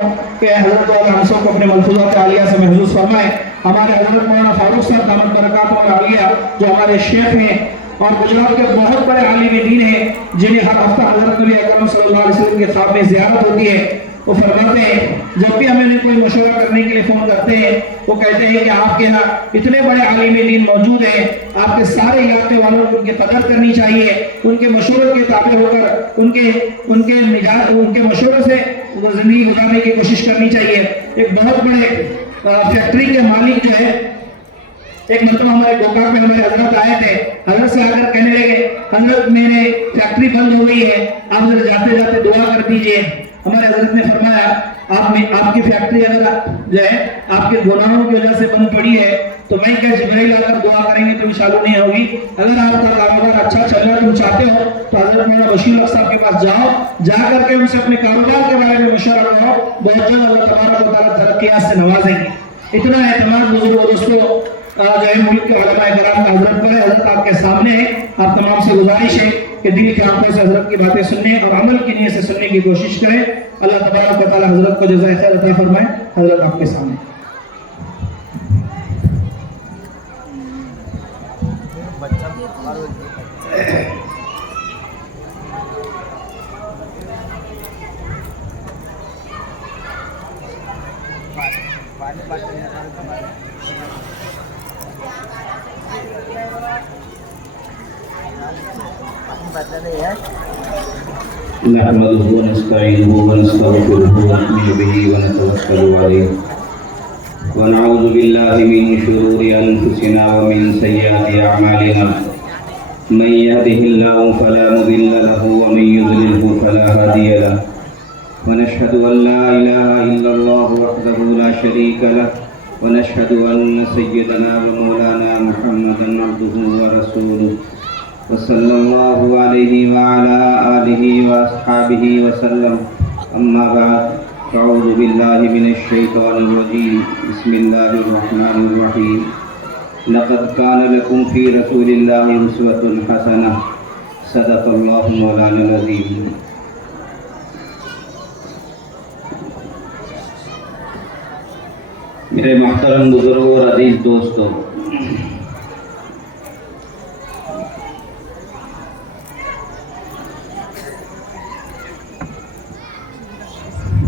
کہ حضرت والا ہم سب کو اپنے ملفوظات عالیہ سے محفوظ فرمائے. ہمارے حضرت مولانا فاروق صاحب دامت برکاتہ عالیہ جو ہمارے شیخ ہیں اور گجرات کے بہت بڑے عالم دین ہیں جنہیں ہر ہفتہ حضرت نبی اکرم صلی اللہ علیہ وسلم کے خواب میں زیارت ہوتی ہے. وہ فرماتے ہیں جب بھی ہمیں کوئی مشورہ کرنے کے لیے فون کرتے ہیں وہ کہتے ہیں کہ آپ کے یہاں اتنے بڑے عالم دین موجود ہیں, آپ کے سارے علاقے والوں کو ان کی قدر کرنی چاہیے, ان کے مشورے کے تابع ہو کر ان کے مشورے سے وہ زندگی گزارنے کی کوشش کرنی چاہیے. ایک بہت بڑے فیکٹری کے مالک جو ہے ایک مرتبہ ہمارے گوکاک میں ہمارے حضرت آئے تھے. حضرت سے آ کر کہنے لگے حضرت میرے فیکٹری بند ہو گئی ہے, آپ ذرا جاتے جاتے دعا کر دیجئے. ہمارے حضرت نے فرمایا آپ کی فیکٹری اگر جو ہے آپ کے گناہوں کی وجہ سے بند پڑی ہے تو میں کیا جبرائیل آ کر دعا کریں گے تو چالو نہیں ہوگی. اگر آپ کا کاروبار اچھا چل رہا تم چاہتے ہو تو حضرت مولانا بشیر احمد صاحب کے پاس جاؤ, جا کر کے ان سے اپنے کاروبار کے بارے میں مشورہ کرو, بہت جلد اللہ تبارک و تعالیٰ ترقیات سے نوازیں گے. اتنا اعتماد بزرگوں دوستوں جو ہے ملک کے علماء کرام کا حضرت پر ہے. حضرت آپ کے سامنے ہے, آپ تمام سے گزارش ہے کہ دل کی آنکھوں سے حضرت کی باتیں سننے اور عمل کی نیت سے سننے کی کوشش کریں. اللہ تبارک و تعالیٰ حضرت کو جزائے خیر عطا فرمائے. حضرت آپ کے سامنے. نحمده ونستعينه ونستغفره ونؤمن به ونتوكل عليه ونعوذ بالله من شرور أنفسنا ومن سيئات أعمالنا من يهده الله فلا مضل له ومن يضلله فلا هادي له ونشهد أن لا إله إلا الله وحده لا شريك له ونشهد أن سيدنا ومولانا محمدا عبده ورسوله وصلى الله عليه وعلى آله وأصحابه وسلم. أما بعد فأعوذ بالله من الشيطان الرجيم. بسم الله الرحمن الرحيم. لقد كان لكم في رسول الله أسوة حسنة. صدق الله مولانا العظيم. میرے محترم بزرگوں اور عزیز دوستوں,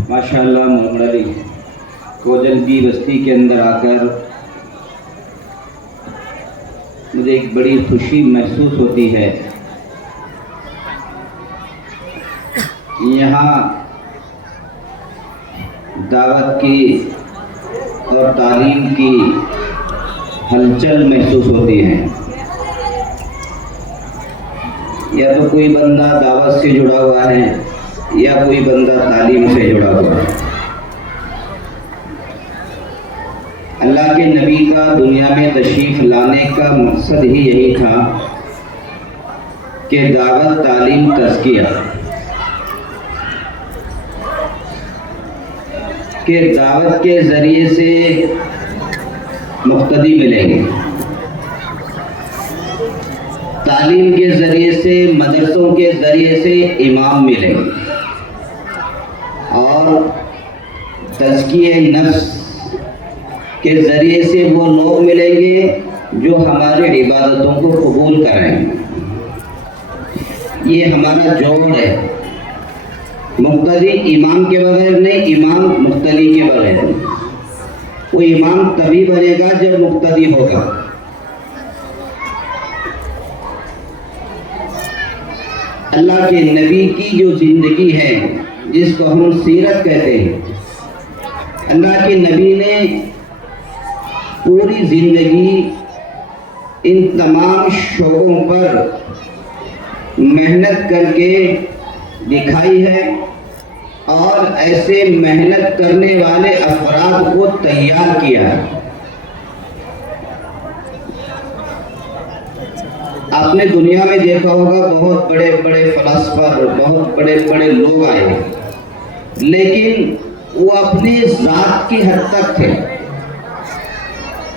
ماشاءاللہ محمدی کوجل کی بستی کے اندر آ کر مجھے ایک بڑی خوشی محسوس ہوتی ہے. یہاں دعوت کی اور تعلیم کی ہلچل محسوس ہوتی ہے. یا تو کوئی بندہ دعوت سے جڑا ہوا ہے یا کوئی بندہ تعلیم سے جڑا ہوا ہے. اللہ کے نبی کا دنیا میں تشریف لانے کا مقصد ہی یہی تھا کہ دعوت, تعلیم, تزکیہ, کہ دعوت کے ذریعے سے مقتدی ملیں گے, تعلیم کے ذریعے سے, مدرسوں کے ذریعے سے امام ملیں گے, اور تزکیہ نفس کے ذریعے سے وہ لوگ ملیں گے جو ہمارے عبادتوں کو قبول کریں گے. یہ ہمارا جوڑ ہے. مقتدی امام کے بغیر نہیں, امام مقتدی کے بغیر نہیں. وہ امام تبھی بنے گا جب مقتدی ہوگا. اللہ کے نبی کی جو زندگی ہے جس کو ہم سیرت کہتے ہیں, اللہ کے نبی نے پوری زندگی ان تمام شعبوں پر محنت کر کے دکھائی ہے, اور ایسے محنت کرنے والے افراد کو تیار کیا ہے. آپ نے دنیا میں دیکھا ہوگا بہت بڑے بڑے فلسفہ, بہت بڑے بڑے لوگ آئے, لیکن وہ اپنی ذات کی حد تک تھے.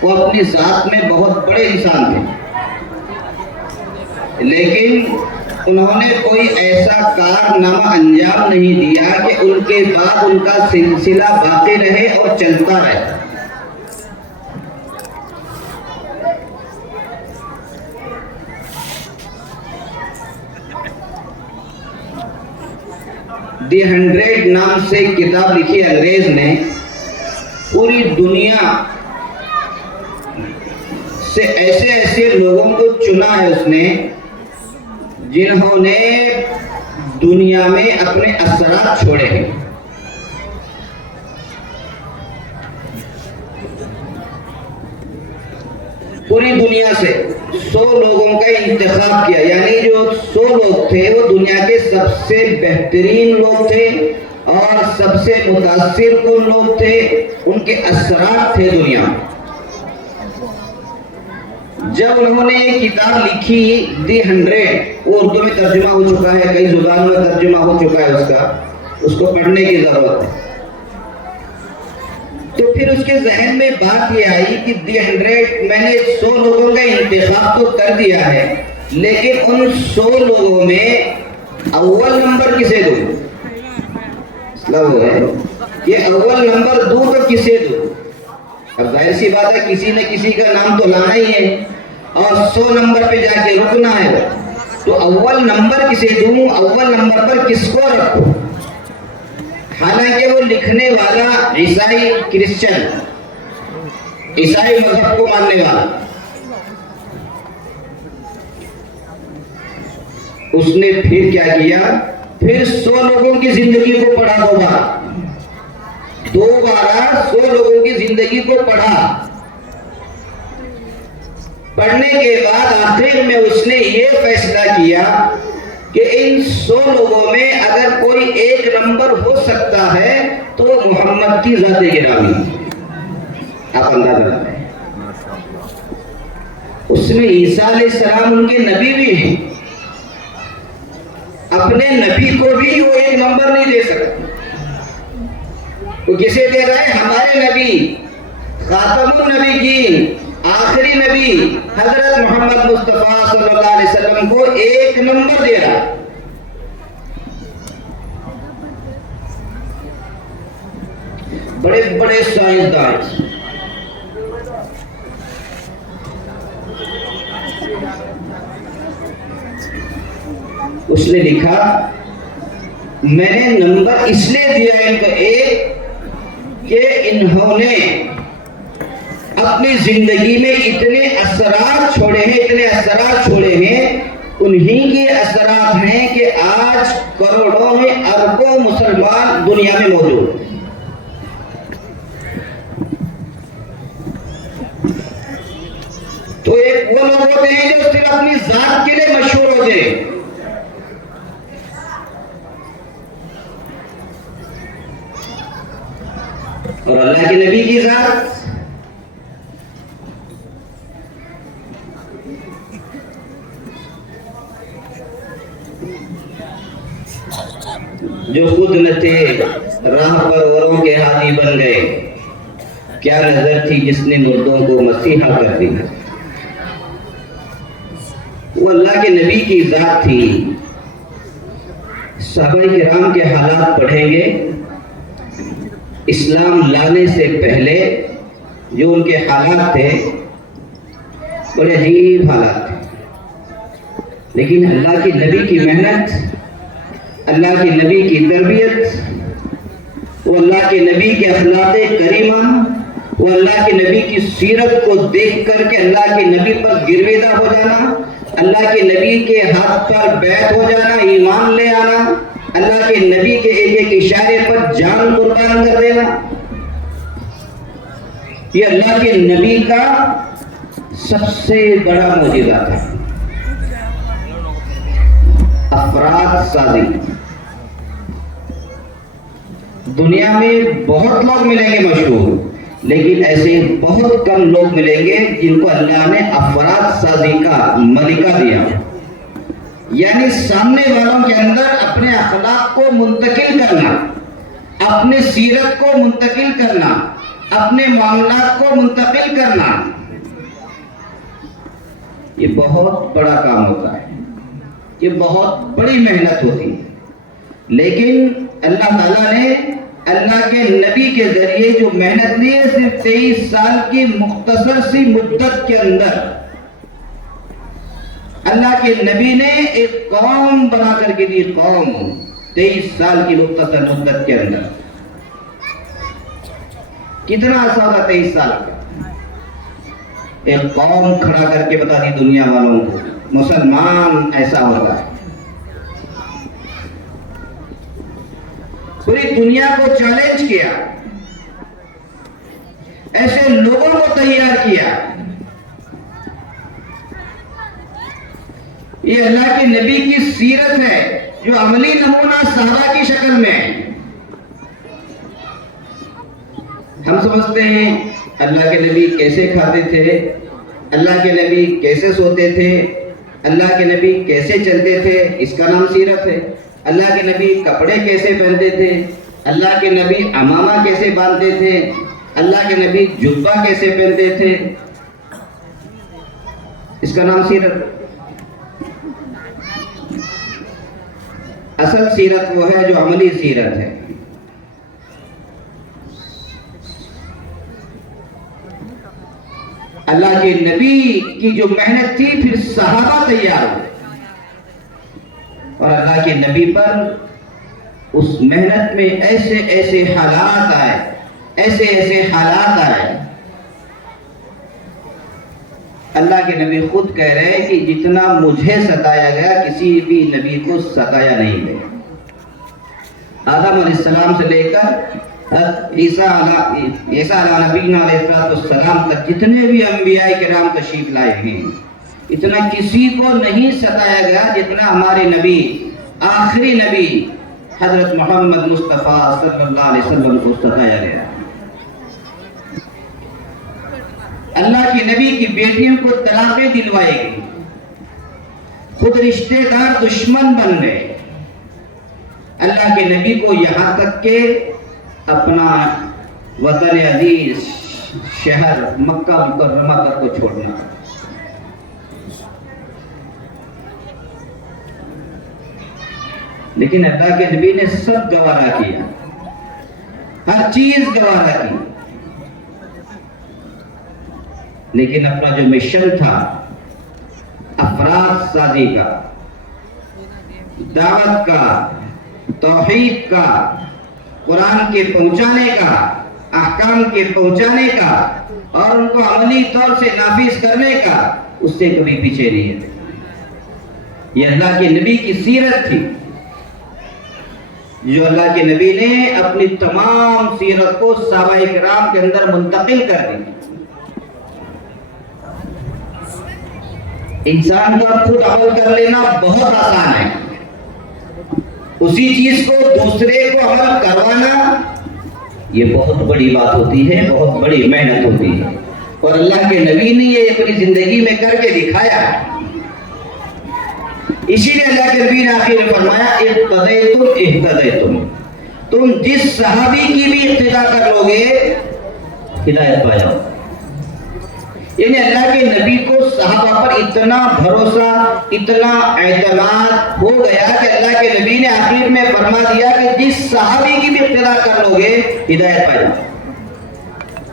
وہ اپنی ذات میں بہت بڑے انسان تھے, لیکن انہوں نے کوئی ایسا کارنامہ انجام نہیں دیا کہ ان کے بعد ان کا سلسلہ باقی رہے اور چلتا رہے۔ دی 100 نام سے کتاب لکھی انگریز نے، پوری دنیا سے ایسے ایسے لوگوں کو چنا ہے اس نے جنہوں نے دنیا میں اپنے اثرات چھوڑے ہیں۔ پوری دنیا سے 100 لوگوں کا انتخاب کیا، یعنی جو 100 لوگ تھے وہ دنیا کے سب سے بہترین لوگ تھے اور سب سے متاثر کن لوگ تھے، ان کے اثرات تھے دنیا میں۔ جب انہوں نے یہ کتاب لکھی دی 100، وہ اردو میں ترجمہ ہو چکا ہے، کئی زبانوں میں ترجمہ ہو چکا ہے، اس کو پڑھنے کی ضرورت ہے۔ تو پھر اس کے ذہن میں بات یہ آئی کہ دی 100 میں نے 100 لوگوں کا انتخاب تو کر دیا ہے، لیکن ان 100 لوگوں میں اول نمبر کسے دوں؟ مطلب ہے کہ اول نمبر دوں تو کسے دوں؟ اب ظاہر سی بات ہے کسی نے کسی کا نام تو لانا ہی ہے اور 100 نمبر پہ جا کے رکنا ہے، تو اول نمبر کسے دوں، اول نمبر پر کس کو رکھوں؟ حالانکہ وہ لکھنے والا عیسائی کرسچن، عیسائی مذہب کو ماننے والا، اس نے پھر کیا کیا؟ پھر 100 لوگوں کی زندگی کو پڑھا دوبارہ 100 لوگوں کی زندگی کو پڑھا۔ پڑھنے کے بعد آخر میں اس نے یہ فیصلہ کیا کہ ان 100 لوگوں میں اگر کوئی ایک نمبر ہو سکتا ہے تو وہ محمد کی ذات گرامی۔ آپ اندازہ لگائیں، اس میں عیسیٰ علیہ السلام ان کے نبی بھی ہیں، اپنے نبی کو بھی وہ ایک نمبر نہیں دے سکتے، تو کسے دے رہا ہے؟ ہمارے نبی، خاتم النبیین، آخری نبی حضرت محمد مصطفیٰ صلی اللہ علیہ وسلم کو ایک نمبر دے رہا۔ بڑے بڑے سائنسدان، اس نے لکھا میں نے نمبر اس لیے دیا ان کو ایک کہ انہوں نے اپنی زندگی میں اتنے اثرات چھوڑے ہیں، انہی کے اثرات ہیں کہ آج کروڑوں میں اربوں مسلمان دنیا میں موجود ہیں۔ تو ایک وہ لوگ ہوتے ہیں جو صرف اپنی ذات کے لیے مشہور ہوتے ہیں، اور اللہ کے نبی کی ذات جو خود نہ تھے راہ پر اوروں کے ہادی بن گئے، کیا نظر تھی جس نے مردوں کو مسیحا کر دیا۔ وہ اللہ کے نبی کی ذات تھی۔ صحابہ کرام کے حالات پڑھیں گے، اسلام لانے سے پہلے جو ان کے حالات تھے بڑے عجیب حالات تھے، لیکن اللہ کے نبی کی محنت، اللہ کے نبی کی تربیت، وہ اللہ کے نبی کے اخلاق کریمہ، وہ اللہ کے نبی کی سیرت کو دیکھ کر کے اللہ کے نبی پر گرویدہ ہو جانا، اللہ کے نبی کے ہاتھ پر بیعت ہو جانا، ایمان لے آنا، اللہ کے نبی کے ایک ایک اشارے پر جان قربان کر دینا، یہ اللہ کے نبی کا سب سے بڑا معجزہ تھا۔ افراد سازی، دنیا میں بہت لوگ ملیں گے مشہور، لیکن ایسے بہت کم لوگ ملیں گے جن کو اللہ نے افراد سازی کا ملکہ دیا، یعنی سامنے والوں کے اندر اپنے اخلاق کو منتقل کرنا، اپنے سیرت کو منتقل کرنا، اپنے معاملات کو منتقل کرنا، یہ بہت بڑا کام ہوتا ہے۔ یہ بہت بڑی محنت ہوتی ہے، لیکن اللہ تعالیٰ نے اللہ کے نبی کے ذریعے جو محنت لی ہے، صرف 23 سال کی مختصر سی مدت کے اندر اللہ کے نبی نے ایک قوم بنا کر کے دی، قوم 23 سال کی مختصر مدت کے اندر۔ کتنا عرصہ ہوگا 23 سال کا؟ ایک قوم کھڑا کر کے بتا دی دنیا والوں کو مسلمان ایسا ہوتا ہے۔ پوری دنیا کو چیلنج کیا، ایسے لوگوں کو تیار کیا۔ یہ اللہ کے نبی کی سیرت ہے جو عملی نمونہ صحابہ کی شکل میں ہے۔ ہم سمجھتے ہیں اللہ کے نبی کیسے کھاتے تھے، اللہ کے نبی کیسے سوتے تھے، اللہ کے نبی کیسے چلتے تھے، اس کا نام سیرت ہے۔ اللہ کے نبی کپڑے کیسے پہنتے تھے، اللہ کے نبی عمامہ کیسے باندھتے تھے، اللہ کے نبی جبہ کیسے پہنتے تھے، اس کا نام سیرت۔ اصل سیرت وہ ہے جو عملی سیرت ہے۔ اللہ کے نبی کی جو محنت تھی، پھر صحابہ تیار ہوئے اور اللہ کے نبی پر اس محنت میں ایسے ایسے حالات آئے، ایسے ایسے حالات آئے۔ اللہ کے نبی خود کہہ رہے ہیں کہ جتنا مجھے ستایا گیا کسی بھی نبی کو ستایا نہیں گیا۔ آدم علیہ السلام سے لے کر عیسیٰ علیہ نبینا علیہ السلام تک جتنے بھی انبیاء کرام تشریف لائے ہیں، اتنا کسی کو نہیں ستایا گیا جتنا ہمارے نبی، آخری نبی حضرت محمد مصطفیٰ صلی اللہ علیہ وسلم کو ستایا گیا۔ اللہ کے نبی کی بیٹیوں کو طلاقیں دلوائے گئی، خود رشتہ دار دشمن بن گئے۔ اللہ کے نبی کو یہاں تک کہ اپنا وطن عزیز شہر مکہ مکرمہ تک کو چھوڑنا۔ لیکن اللہ کے نبی نے سب گوارا کیا، ہر چیز گوارا کی، لیکن اپنا جو مشن تھا افراد سازی کا، دعوت کا، توحید کا، قرآن کے پہنچانے کا، احکام کے پہنچانے کا اور ان کو عملی طور سے نافذ کرنے کا، اس سے کبھی پیچھے نہیں ہے۔ یہ اللہ کے نبی کی سیرت تھی جو اللہ کے نبی نے اپنی تمام سیرت کو صحابہ کرام کے اندر منتقل کر دی۔ انسان کا خود عمل کر لینا بہت آسان ہے، اسی چیز کو دوسرے کو عمل کروانا یہ بہت بڑی بات ہوتی ہے، بہت بڑی محنت ہوتی ہے، اور اللہ کے نبی نے یہ اپنی زندگی میں کر کے دکھایا۔ اسی لیے اللہ کے نبی نے آخر میں فرمایا اقتدیتم اہتدیتم، تم جس صحابی کی بھی اقتدا کر لو گے ہدایت پا جاؤ۔ یعنی اللہ کے نبی کو صحابہ پر اتنا بھروسہ، اتنا اعتماد ہو گیا کہ اللہ کے نبی نے آخر میں فرما دیا کہ جس صحابی کی بھی اقتدا کر لو گے ہدایت پا جاؤ۔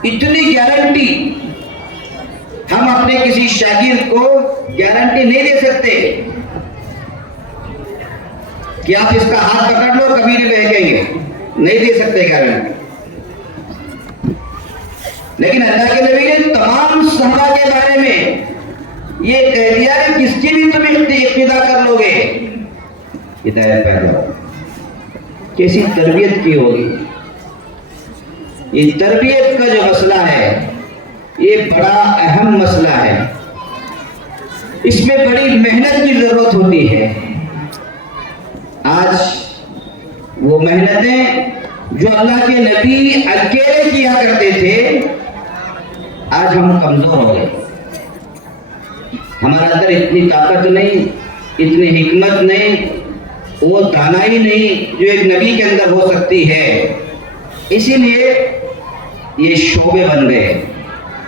اتنی گارنٹی ہم اپنے کسی شاگرد کو گارنٹی نہیں دے سکتے کہ آپ اس کا ہاتھ پکڑ لو کبھی نہیں بہکیں گے، نہیں دے سکتے گارنٹی۔ لیکن اللہ کے نبی نے تمام صحابہ کے بارے میں یہ کہہ دیا کہ کس کی بھی تم اقتدا کر لو گے ہدایت پا جاؤ۔ کیسی تربیت کی ہوگی؟ یہ تربیت کا جو مسئلہ ہے یہ بڑا اہم مسئلہ ہے، اس میں بڑی محنت کی ضرورت ہوتی ہے۔ آج وہ محنتیں جو اللہ کے نبی اکیلے کیا کرتے تھے، آج ہم کمزور ہو گئے، ہمارے اندر اتنی طاقت نہیں، اتنی حکمت نہیں، وہ دانائی نہیں جو ایک نبی کے اندر ہو سکتی ہے۔ اسی لیے یہ شعبے بن گئے،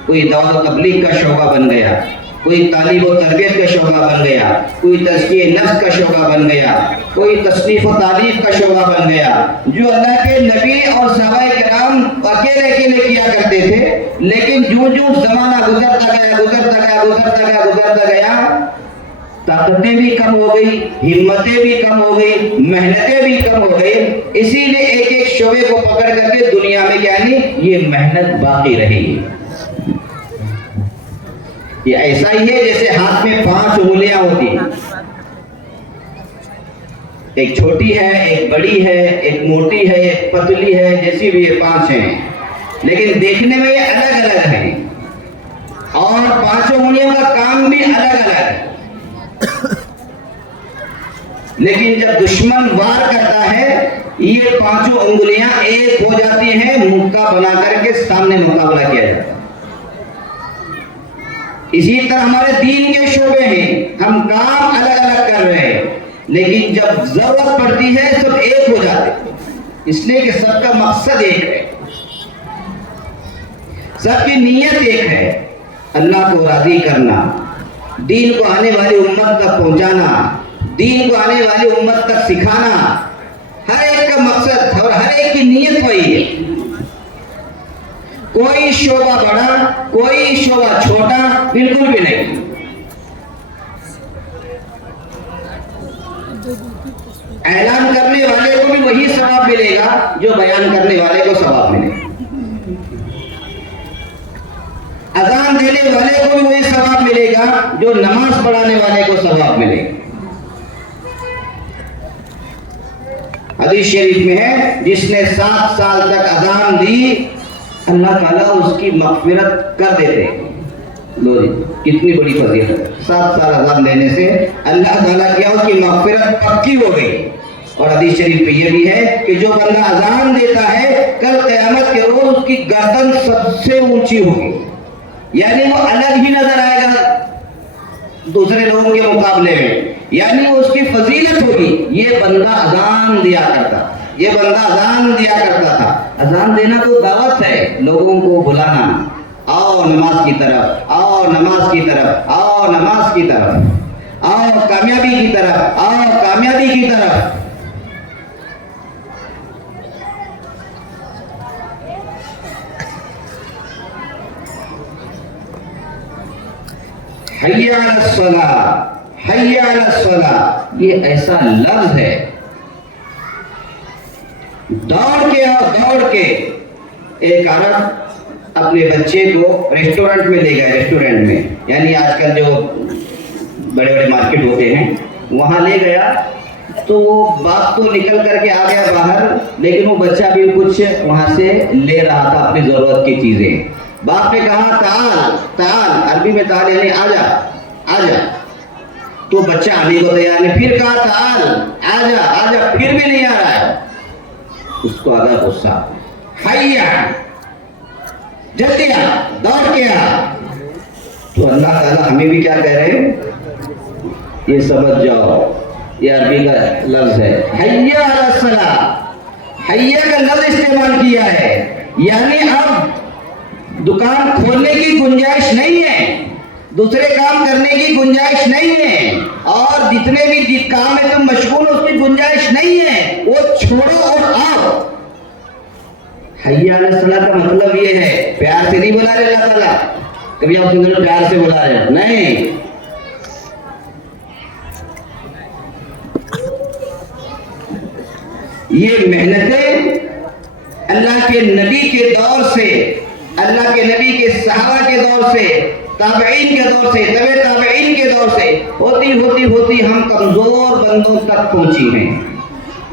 کوئی دعوت و تبلیغ کا شعبہ بن گیا، کوئی تعلیم و تربیت کا شعبہ بن گیا، کوئی تزکیہ نفس کا شعبہ بن گیا، کوئی تصنیف و تعریف کا شعبہ بن گیا، جو اللہ کے نبی اور صحابہ کرام اکیلے اکیلے کیا کرتے تھے، لیکن جو زمانہ گزرتا گیا طاقتیں بھی کم ہو گئی، ہمتیں بھی کم ہو گئی، محنتیں بھی کم ہو گئی، اسی لیے ایک ایک شعبے کو پکڑ کر کے دنیا میں یعنی یہ محنت باقی رہی۔ یہ ایسا ہی ہے جیسے ہاتھ میں 5 انگلیاں ہوتی ہیں، ایک چھوٹی ہے، ایک بڑی ہے، ایک موٹی ہے، ایک پتلی ہے، جیسی بھی یہ 5 ہیں، لیکن دیکھنے میں یہ الگ الگ ہیں اور 5 انگلیوں کا کام بھی الگ الگ ہے، لیکن جب دشمن وار کرتا ہے یہ 5 انگلیاں ایک ہو جاتی ہیں، مکہ بنا کر کے سامنے مقابلہ کیا جاتا ہے۔ اسی طرح ہمارے دین کے شعبے ہیں، ہم کام الگ الگ کر رہے ہیں، لیکن جب ضرورت پڑتی ہے سب ایک ہو جاتے ہیں، اس لیے کہ سب کا مقصد ایک ہے، سب کی نیت ایک ہے، اللہ کو راضی کرنا، دین کو آنے والی امت تک پہنچانا، دین کو آنے والی امت تک سکھانا، ہر ایک کا مقصد اور ہر ایک کی نیت وہی ہے۔ کوئی شعبہ بڑا، کوئی شعبہ چھوٹا بالکل بھی نہیں۔ اعلان کرنے والے کو بھی وہی ثواب ملے گا جو بیان کرنے والے کو ثواب ملے گا، اذان دینے والے کو بھی وہی ثواب ملے گا جو نماز پڑھانے والے کو ثواب ملے گا۔ حدیث شریف میں ہے جس نے 7 سال تک اذان دی اللہ تعالیٰ اس کی مغفرت کر دیتے۔ لو جی کتنی بڑی فضیلت ہے، 7 سال اذان دینے سے اللہ تعالیٰ کیا اس کی مغفرت پکی ہو گئی۔ اور حدیث شریف میں یہ بھی ہے کہ جو بندہ اذان دیتا ہے کل قیامت کے روز اس کی گردن سب سے اونچی ہوگی، یعنی وہ الگ ہی نظر آئے گا دوسرے لوگوں کے مقابلے میں، یعنی وہ اس کی فضیلت ہوگی۔ یہ بندہ اذان دیا کرتا، یہ بندہ اذان دیا کرتا تھا۔ اذان دینا تو دعوت ہے، لوگوں کو بلانا، آؤ نماز کی طرف، آؤ نماز کی طرف، آؤ نماز کی طرف، آؤ کامیابی کی طرف، آؤ کامیابی کی طرف۔ حی علی الصلاۃ، حی علی الصلاۃ، یہ ایسا لفظ ہے، دوڑ کے آؤ، دوڑ کے۔ ایک عرب اپنے بچے کو ریسٹورنٹ میں لے گئے، ریسٹورنٹ میں یعنی آج کل جو بڑے بڑے مارکیٹ ہوتے ہیں وہاں لے گیا، تو وہ باپ تو نکل کر کے آ گیا باہر، لیکن وہ بچہ بھی کچھ وہاں سے لے رہا تھا اپنی ضرورت کی چیزیں۔ باپ نے کہا تعال تعال، عربی میں تعال یعنی آجا آجا، تو بچہ آنے کو تیار نہیں، پھر کہا تعال آجا آجا، پھر بھی نہیں آ رہا ہے، اس کو آگا غصہ، حیا جلدی آ، دوڑ کے آ۔ تو اللہ تعالیٰ ہمیں بھی کیا کہہ رہے ہیں، یہ سمجھ جاؤ، یہ عربی کا لفظ ہے حیا علی الصلاۃ، حیا کا لفظ استعمال کیا ہے، یعنی اب دکان کھولنے کی گنجائش نہیں ہے، دوسرے کام کرنے کی گنجائش نہیں ہے، اور جتنے بھی جس کام میں تم مشغول ہو اس کی گنجائش نہیں ہے، وہ چھوڑو اور آؤ۔ حی علی الصلاۃ کا مطلب یہ ہے، پیار سے نہیں بلا رہے اللہ تعالیٰ، کبھی آپ سن رہے پیار سے بلا رہے نہیں، یہ محنتیں اللہ کے نبی کے دور سے، اللہ کے نبی کے صحابہ کے دور سے، تابعین کے دور سے، تبع تابعین کے دور سے ہوتی ہوتی ہوتی ہم کمزور بندوں تک پہنچی ہیں۔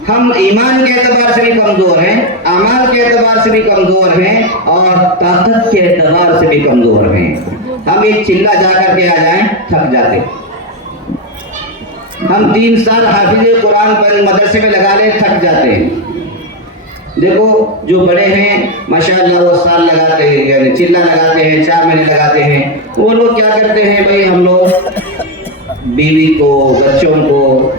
ہم ایمان کے اعتبار سے بھی کمزور ہیں، اعمال کے اعتبار سے بھی کمزور ہیں، اور طاقت کے اعتبار سے بھی کمزور ہیں۔ ہم ایک چلہ جا کر کے آ جائیں تھک جاتے، ہم 3 سال حافظ قرآن پر مدرسے میں لگا لیں تھک جاتے ہیں۔ دیکھو جو بڑے ہیں ماشاءاللہ وہ سال لگاتے ہیں، یعنی چلہ لگاتے ہیں، 4 مہینے لگاتے ہیں، وہ لوگ کیا کرتے ہیں بھائی، ہم لوگ بیوی کو بچوں کو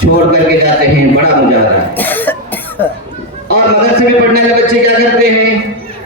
چھوڑ کر کے جاتے ہیں، بڑا مظاہرہ ہے۔ اور مدرسے میں پڑھنے والے بچے کیا کرتے ہیں،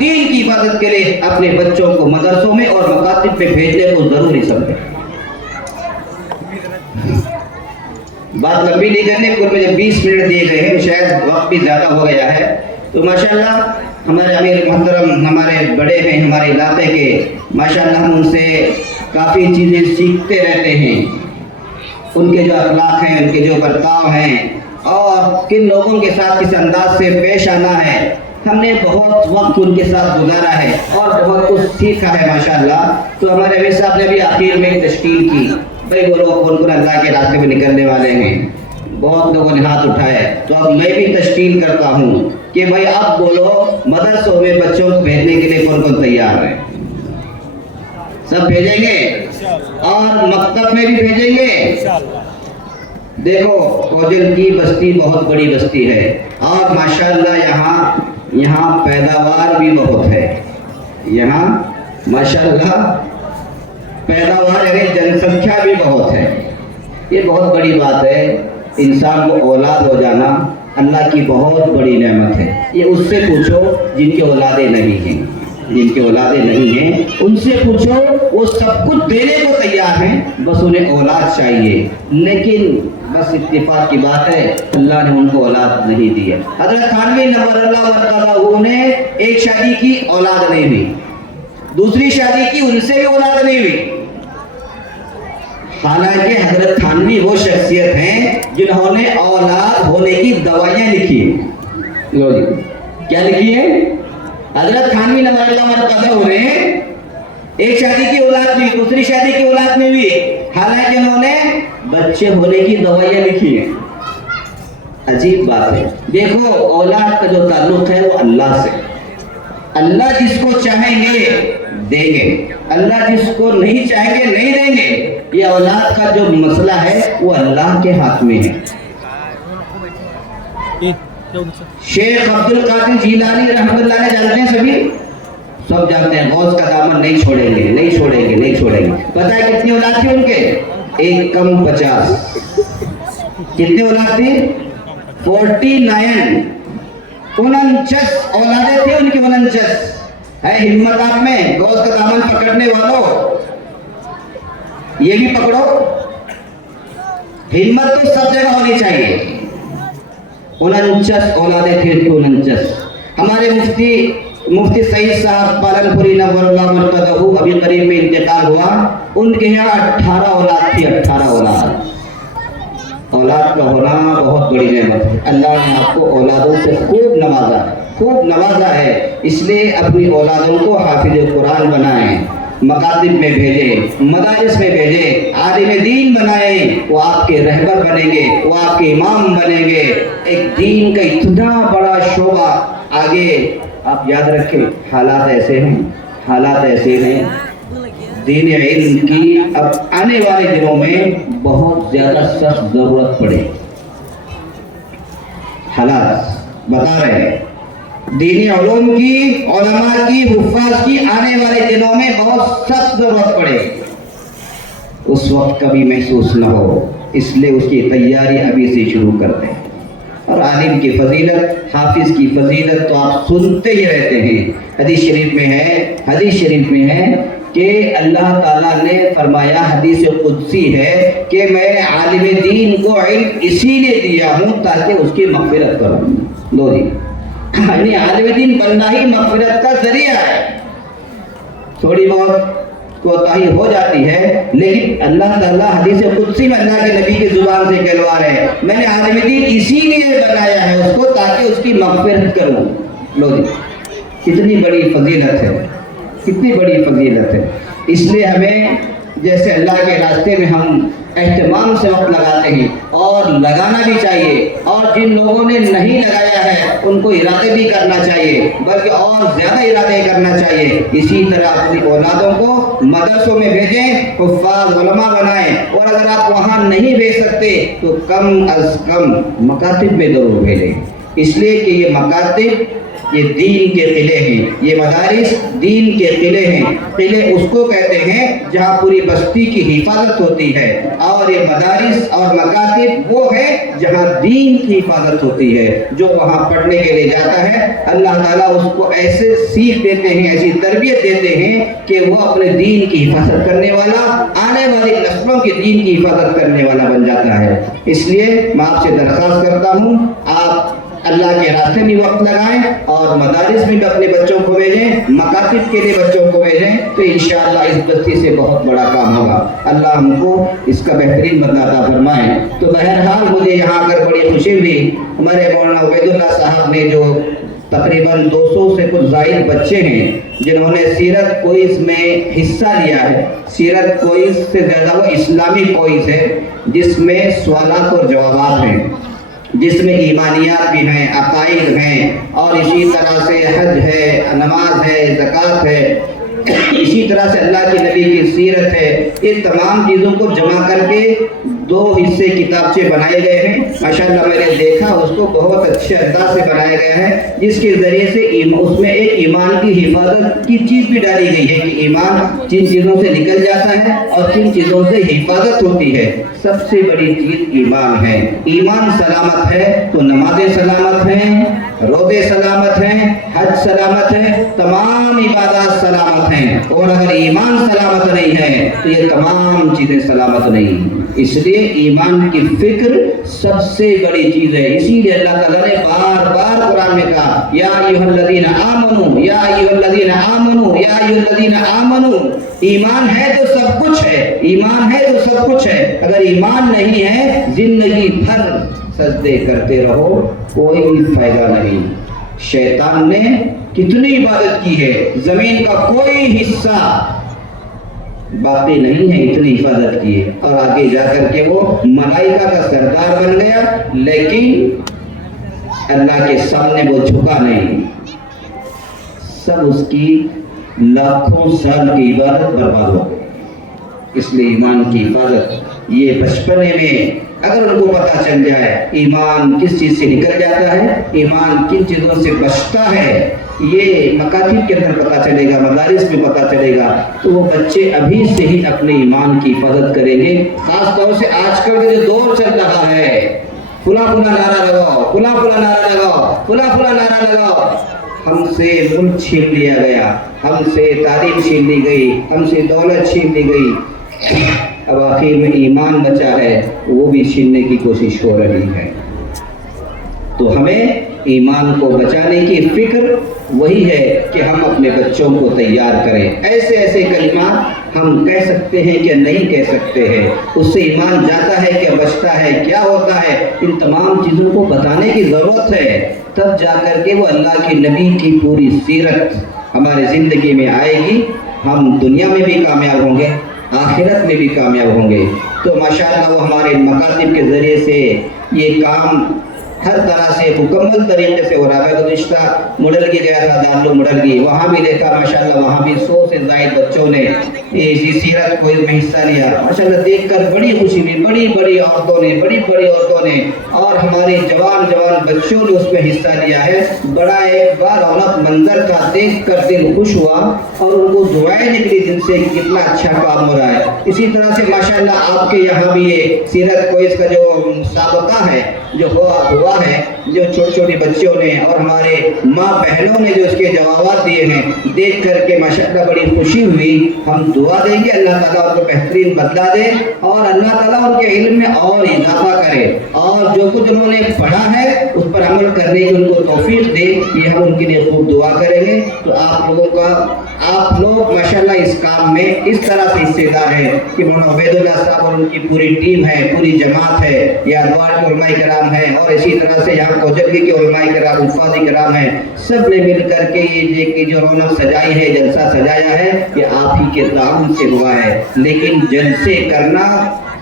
دین کی حفاظت کے لیے اپنے بچوں کو مدرسوں میں اور مکاتب میں بھیجنے کو ضروری سمجھیں۔ بات لمبی نہیں کرنے کو، مجھے 20 منٹ دیے گئے ہیں، شاید وقت بھی زیادہ ہو گیا ہے، تو ماشاءاللہ ہمارے امیر محترم ہمارے بڑے ہیں ہمارے علاقے کے، ماشاءاللہ ہم ان سے کافی چیزیں سیکھتے رہتے ہیں، ان کے جو اخلاق ہیں، ان کے جو برتاؤ ہیں، اور کن لوگوں کے ساتھ کس انداز سے پیش آنا ہے، ہم نے بہت وقت ان کے ساتھ گزارا ہے اور بہت کچھ سیکھا ہے ماشاءاللہ۔ تو ہمارے امیر صاحب نے بھی آخر میں تشکیل کی، بھائی وہ لوگ کون کون اللہ کے راستے میں نکلنے والے ہیں، بہت لوگوں نے ہاتھ اٹھائے، تو اب میں بھی تشکیل کرتا ہوں کہ بھائی اب بولو مدرسوں میں بچوں کو بھیجنے کے لیے کون کون تیار ہے؟ سب بھیجیں گے اور مکتب میں بھی بھیجیں گے؟ دیکھو کوجل کی بستی بہت بڑی بستی ہے اور ماشاءاللہ یہاں پیداوار بھی بہت ہے، یہاں ماشاءاللہ پیداوار یعنی جن سنکھیا بھی بہت ہے، یہ بہت بڑی بات ہے۔ انسان کو اولاد ہو جانا اللہ کی بہت بڑی نعمت ہے، یہ اس سے پوچھو جن کی اولادیں نہیں ہیں، جن کی اولادیں نہیں ہیں ان سے پوچھو، وہ سب کچھ دینے کو تیار ہیں، بس انہیں اولاد چاہیے، لیکن بس اتفاق کی بات ہے اللہ نے ان کو اولاد نہیں دی ہے۔ حضرت تھانوی نور اللہ مرتضیٰ نے ایک شادی کی، اولاد نہیں ہوئی، دوسری شادی کی، ان سے بھی اولاد نہیں ہوئی، حالانکہ حضرت تھانوی وہ شخصیت ہیں جنہوں نے اولاد ہونے کی دوائیاں لکھی ہیں۔ لو جی کیا لکھی ہے؟ حضرت تھانوی نور اللہ مرتضیٰ نے ایک شادی کی اولاد ہوئی، دوسری شادی کی اولاد نہیں ہوئی، حالانکہ انہوں نے بچے ہونے کی دوائیاں لکھی ہیں۔ عجیب بات ہے، دیکھو اولاد کا جو تعلق ہے وہ اللہ سے، اللہ جس کو چاہیں گے دیں گے، اللہ جس کو نہیں چاہیں گے نہیں دیں گے۔ یہ اولاد کا جو مسئلہ ہے وہ اللہ کے ہاتھ میں ہے۔ شیخ عبد القادر جیلانی رحمۃ اللہ علیہ جانتے ہیں، سب جانتے ہیں، غوث کا دامن نہیں چھوڑیں گے، نہیں چھوڑیں گے، نہیں چھوڑیں گے۔ پتہ ہے کتنی اولاد تھی ان کے؟ 1 کم 50۔ کتنی اولاد تھی؟ 49 اولادیں تھیں ان کی، 49 ہے۔ ہمت آپ میں، غوث کا دامن پکڑنے والوں یہ بھی پکڑو، ہمت تو سب جگہ ہونی چاہیے۔ 49 اولادیں تھیں 49۔ ہمارے مفتی سعید صاحب پالنپوری نور اللہ مرتضیٰ ابھی قریب میں انتقال ہوا، ان کے یہاں 18 اولاد تھی، 18 اولاد۔ اولاد کا ہونا بہت بڑی نعمت ہے، اللہ نے آپ کو اولادوں سے خوب نوازا ہے، اس لیے اپنی اولادوں کو حافظ قرآن بنائیں، مکاتب میں بھیجیں، مدارس میں بھیجیں، عالم دین بنائیں، وہ آپ کے رہبر بنیں گے، وہ آپ کے امام بنیں گے۔ ایک دین کا اتنا بڑا شعبہ آگے آپ یاد رکھیں، حالات ایسے ہیں دین علم کی اب آنے والے دنوں میں بہت زیادہ سخت ضرورت پڑے، حالات بتا رہے ہیں، دینی علوم کی، علماء کی، حفاظ کی آنے والے دنوں میں بہت سخت ضرورت پڑے، اس وقت کبھی محسوس نہ ہو، اس لیے اس کی تیاری ابھی سے شروع کر دیں۔ اور عالم کی فضیلت، حافظ کی فضیلت تو آپ سنتے ہی رہتے ہیں، حدیث شریف میں ہے کہ اللہ تعالیٰ نے فرمایا، حدیث قدسی ہے کہ میں عالم دین کو علم اسی لیے دیا ہوں تاکہ اس کی مغفرت کروں۔ لو جی، یعنی عالم دین بننا ہی مغفرت کا ذریعہ ہے۔ تھوڑی بہت کوتاہی ہو جاتی ہے، لیکن اللہ تعالیٰ حدیث قدسی میں اللہ کے نبی کی زبان سے کہلوا رہے ہیں، میں نے عالم دین اسی لیے بنایا ہے اس کو تاکہ اس کی مغفرت کروں۔ لو جی، کتنی بڑی فضیلت ہے، کتنی بڑی فضیلت ہے۔ اس لیے ہمیں جیسے اللہ کے راستے میں ہم اہتمام سے وقت لگاتے ہیں اور لگانا بھی چاہیے، اور جن لوگوں نے نہیں لگایا ہے ان کو ارادے بھی کرنا چاہیے، بلکہ اور زیادہ ارادے کرنا چاہیے۔ اسی طرح اپنی اولادوں کو مدرسوں میں بھیجیں، حفاظ علماء بنائیں، اور اگر آپ وہاں نہیں بھیج سکتے تو کم از کم مکاتب میں ضرور بھیجیں۔ اس لیے کہ یہ مکاتب یہ دین کے قلعے ہیں، یہ مدارس دین کے قلعے ہیں۔ قلعے اس کو کہتے ہیں جہاں پوری بستی کی حفاظت ہوتی ہے، اور یہ مدارس اور مکاتب وہ ہے جہاں دین کی حفاظت ہوتی ہے۔ جو وہاں پڑھنے کے لیے جاتا ہے اللہ تعالیٰ اس کو ایسے سیکھ دیتے ہیں، ایسی تربیت دیتے ہیں کہ وہ اپنے دین کی حفاظت کرنے والا، آنے والی نسلوں کے دین کی حفاظت کرنے والا بن جاتا ہے۔ اس لیے میں آپ سے درخواست کرتا ہوں آپ اللہ کے راستے میں وقت لگائیں اور مدارس میں بھی اپنے بچوں کو بھیجیں، مکاتب کے لیے بچوں کو بھیجیں، تو انشاءاللہ اس بستی سے بہت بڑا کام ہوگا۔ اللہ ہم کو اس کا بہترین بدلہ عطا فرمائے۔ تو بہرحال مجھے یہاں آ کر بڑی خوشی ہوئی، ہمارے مولانا عبید اللہ صاحب نے جو تقریباً 200 سے کچھ زائد بچے ہیں جنہوں نے سیرت کوئز میں حصہ لیا ہے۔ سیرت کوئز سے زیادہ وہ اسلامی کوئز ہے جس میں سوالات اور جوابات ہیں، جس میں ایمانیات بھی ہیں، عقائد ہیں، اور اسی طرح سے حج ہے، نماز ہے، زکوٰۃ ہے، اسی طرح سے اللہ کے نبی کی سیرت ہے۔ یہ تمام چیزوں کو جمع کر کے 2 حصے کتابچے بنائے گئے ہیں۔ ماشاءاللہ میں نے دیکھا اس کو بہت اچھے انداز سے بنایا گیا ہے، جس کے ذریعے سے اس میں ایک ایمان کی حفاظت کی چیز بھی ڈالی گئی ہے کہ ایمان جن چیزوں سے نکل جاتا ہے اور کن چیزوں سے حفاظت ہوتی ہے۔ سب سے بڑی چیز ایمان ہے۔ ایمان سلامت ہے تو نمازیں سلامت ہیں، روزے سلامت ہیں، حج سلامت ہے، تمام عبادات سلامت ہیں، اور اگر ایمان سلامت نہیں ہے تو یہ تمام چیزیں سلامت نہیں۔ اس لیے ایمان کی فکر سب سے بڑی چیز ہے۔ اسی لیے اللہ تعالیٰ نے بار بار قرآن میں کہا یا ایھا الذین آمنوا، یا ایھا الذین آمنوا، یا ایھا الذین آمنوا۔ ایمان ہے تو سب کچھ ہے، ایمان ہے تو سب کچھ ہے۔ اگر ایمان نہیں ہے زندگی بھر سجدے کرتے رہو کوئی فائدہ نہیں۔ شیطان نے کتنی عبادت کی ہے، زمین کا کوئی حصہ باقی نہیں ہے، اتنی حفاظت کی ہے، اور آگے جا کر کے وہ ملائکہ کا سردار بن گیا، لیکن اللہ کے سامنے وہ جھکا نہیں۔ سب اس کی لاکھوں سال کی عبادت برباد ہو گئی۔ اس لیے ایمان کی حفاظت یہ بچپنے میں اگر ان کو پتہ چل جائے ایمان کس چیز سے نکل جاتا ہے، ایمان کن چیزوں سے بچتا ہے، یہ مکاتب کے اندر پتہ چلے گا، مدارس میں پتہ چلے گا، تو وہ بچے ابھی سے ہی اپنے ایمان کی حفاظت کریں گے۔ خاص طور سے آج کل کا جو دور چل رہا ہے، فلاں فلاں نعرہ لگاؤ، فلاں فلاں نعرہ لگاؤ، فلاں فلاں نعرہ لگاؤ، ہم سے ملک چھین لیا گیا، ہم سے تعلیم چھین لی گئی، ہم سے دولت چھین لی گئی، اب آخر میں ایمان بچا ہے وہ بھی چھیننے کی کوشش ہو رہی ہے۔ تو ہمیں ایمان کو بچانے کی فکر وہی ہے کہ ہم اپنے بچوں کو تیار کریں۔ ایسے ایسے کلمات ہم کہہ سکتے ہیں کہ نہیں کہہ سکتے ہیں، اس سے ایمان جاتا ہے کہ بچتا ہے، کیا ہوتا ہے، ان تمام چیزوں کو بتانے کی ضرورت ہے، تب جا کر کے وہ اللہ کے نبی کی پوری سیرت ہمارے زندگی میں آئے گی، ہم دنیا میں بھی کامیاب ہوں گے، آخرت میں بھی کامیاب ہوں گے۔ تو ماشاءاللہ وہ ہمارے مکاتب کے ذریعے سے یہ کام ہر طرح سے مکمل طریقے سے ہو رہا ہے۔ گزشتہ مڈلگی گیا تھا، دارالعلوم مڈلگی، وہاں بھی دیکھا ماشاءاللہ وہاں بھی 100 سے زائد بچوں نے اسی سیرت کوئز میں حصہ لیا۔ ماشاءاللہ دیکھ کر بڑی خوشی ہوئی، بڑی بڑی عورتوں نے اور ہمارے جوان بچوں نے اس میں حصہ لیا ہے۔ بڑا ایک بار رونق منظر تھا، دیکھ کر دل خوش ہوا اور ان کو دعائیں نکلی دل سے کہ کتنا اچھا کام ہو رہا ہے۔ اسی طرح سے ماشاءاللہ آپ کے یہاں بھی یہ سیرت کوئز کا جو مسابقہ ہے جو ہوا ہے، جو چھوٹی بچوں نے اور ہمارے ماں بہنوں نے جو اس کے جوابات دیے ہیں، دیکھ کر کے ماشاءاللہ بڑی خوشی ہوئی۔ ہم دعا دیں گے اللہ تعالیٰ ان کو بہترین بدلہ دے اور اللہ تعالیٰ ان کے علم میں اور اضافہ کرے، اور جو کچھ انہوں نے پڑھا ہے اس پر عمل کرنے کی ان کو توفیق دے، یہ ہم ان کے لیے خوب دعا کریں گے۔ تو آپ لوگ ماشاءاللہ اس کام میں اس طرح سے حصے دار ہیں کہ مولانا عبید اللہ صاحب اور ان کی پوری ٹیم ہے، پوری جماعت ہے، یا ادوار کے علماء کرام ہیں، اور اسی طرح سے یہاں کوجگی کے علماء کرام، حفاظ کرام ہیں، سب نے مل کر کے یہ جو رونق سجائی ہے، جلسہ سجایا ہے، یہ آپ ہی کے تعاون سے ہوا ہے۔ لیکن جلسے کرنا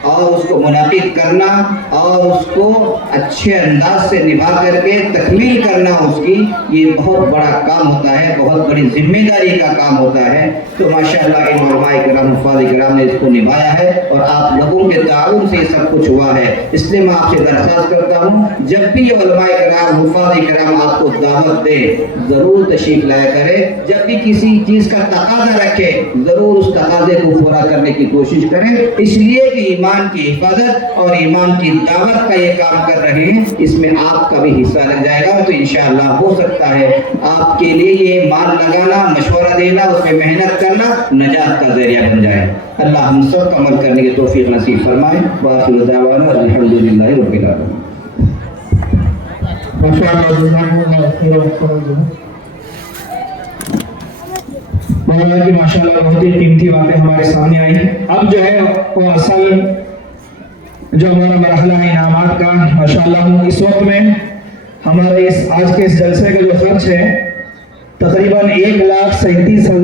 اور اس کو منعقد کرنا اور اس کو اچھے انداز سے نبھا کر کے تکمیل کرنا اس کی، یہ بہت بڑا کام ہوتا ہے، بہت بڑی ذمہ داری کا کام ہوتا ہے۔ تو ماشاءاللہ ان علماء کرام حفاظ کرام نے اس کو نبھایا ہے اور آپ لوگوں کے تعاون سے یہ سب کچھ ہوا ہے۔ اس لیے میں آپ سے درخواست کرتا ہوں جب بھی یہ علماء کرام حفاظ کرام آپ کو دعوت دے ضرور تشریف لایا کرے، جب بھی کسی چیز کا تقاضا رکھے ضرور اس تقاضے کو پورا کرنے کی کوشش کریں، اس لیے کہ ایمان کی حفاظت اور ایمان کی دعوت کا یہ کام کر رہے ہیں، اس میں آپ کا بھی حصہ لگ جائے گا۔ تو انشاءاللہ ہو سکتا ہے آپ کے لیے یہ مان لگانا، مشورہ دینا، اس میں محنت کرنا نجات کا ذریعہ بن جائے۔ اللہ ہم سب کو عمل کرنے کی توفیق نصیب فرمائے۔ وآخر دعوانا الحمدللہ رب العالمین۔ ماشاءاللہ جزاکم اللہ خیر و مولانا کی ماشاءاللہ بہت ہی قیمتی باتیں ہمارے سامنے آئی۔ اب جو ہے وہ اصل جو ہمارا مرحلہ ہے انعامات کا، ماشاءاللہ اس وقت میں ہمارے آج کے اس جلسے کا جو خرچ ہے تقریباً 1,37,000